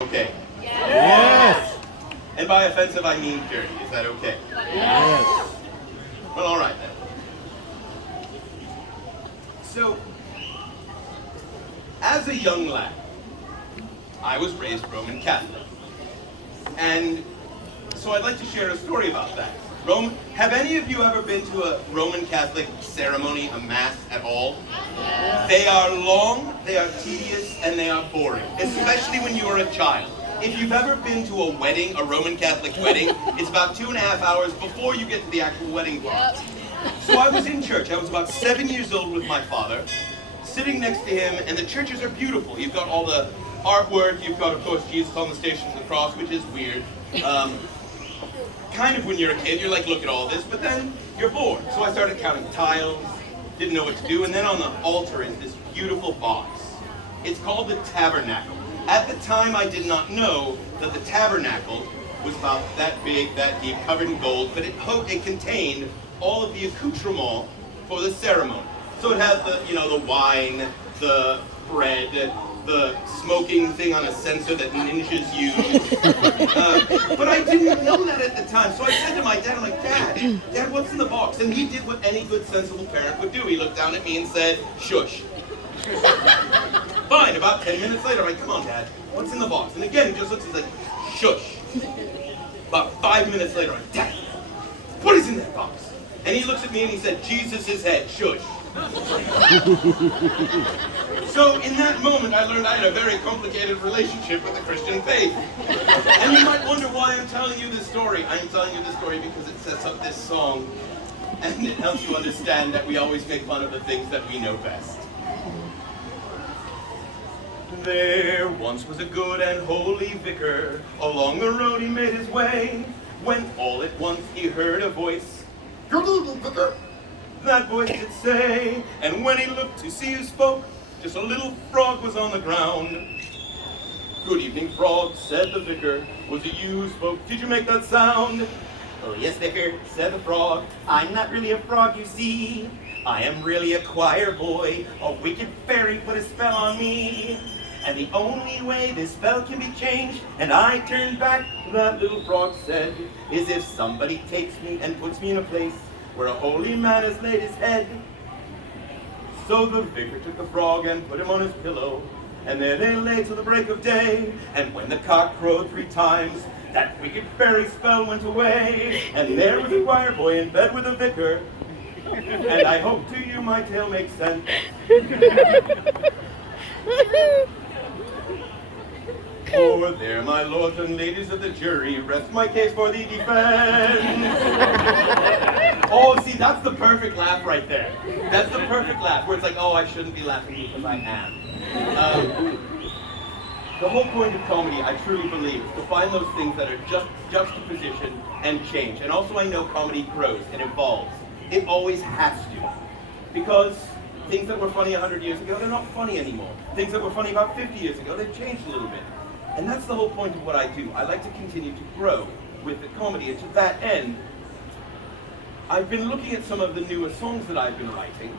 Okay. Yes. And by offensive, I mean dirty. Is that okay? Yes. Well, all right then. So, as a young lad, I was raised Roman Catholic. And so I'd like to share a story about that. Have any of you ever been to a Roman Catholic ceremony, a mass at all? They are long, they are tedious, and they are boring, especially when you are a child. If you've ever been to a wedding, a Roman Catholic wedding, it's about 2.5 hours before you get to the actual wedding part. So I was in church. I was about 7 years old with my father, sitting next to him, and the churches are beautiful. You've got all the artwork, you've got, of course, Jesus on the Station of the Cross, which is weird. Kind of when you're a kid, you're like, look at all this, but then you're bored. So I started counting tiles, didn't know what to do, and then on the altar is this beautiful box. It's called the tabernacle. At the time, I did not know that the tabernacle was about that big, that deep, covered in gold, but it contained all of the accoutrements for the ceremony. So it has the wine, the bread, the smoking thing on a censer that ninjas use. But I didn't know that at the time. So I said to my dad, I'm like, Dad, what's in the box? And he did what any good, sensible parent would do. He looked down at me and said, shush. Fine, about 10 minutes later, I'm like, come on, Dad, what's in the box? And again, he just looks and he's like, shush. About 5 minutes later, I'm like, Dad, what is in that box? And he looks at me and he said, Jesus' head, shush. So in that moment, I learned I had a very complicated relationship with the Christian faith. And you might wonder why I'm telling you this story. I'm telling you this story because it sets up this song, and it helps you understand that we always make fun of the things that we know best. There once was a good and holy vicar. Along the road he made his way, when all at once he heard a voice. "Your little vicar," that voice did say, and when he looked to see who spoke, just a little frog was on the ground. "Good evening, frog," said the vicar. "Was it you who spoke? Did you make that sound?" "Oh yes, vicar," said the frog. "I'm not really a frog, you see. I am really a choir boy. A wicked fairy put a spell on me. And the only way this spell can be changed, and I turn back," that little frog said, "is if somebody takes me and puts me in a place where a holy man has laid his head." So the vicar took the frog and put him on his pillow, and there they lay till the break of day. And when the cock crowed 3 times, that wicked fairy spell went away. And there was a choir boy in bed with a vicar, and I hope to you my tale makes sense. For there, my lords and ladies of the jury, rest my case for the defense. Oh, see, that's the perfect laugh right there. That's the perfect laugh, where it's like, oh, I shouldn't be laughing because I am. The whole point of comedy, I truly believe, is to find those things that are just juxtaposition and change. And also I know comedy grows and evolves. It always has to. Because things that were funny 100 years ago, they're not funny anymore. Things that were funny about 50 years ago, they've changed a little bit. And that's the whole point of what I do. I like to continue to grow with the comedy. And to that end, I've been looking at some of the newer songs that I've been writing,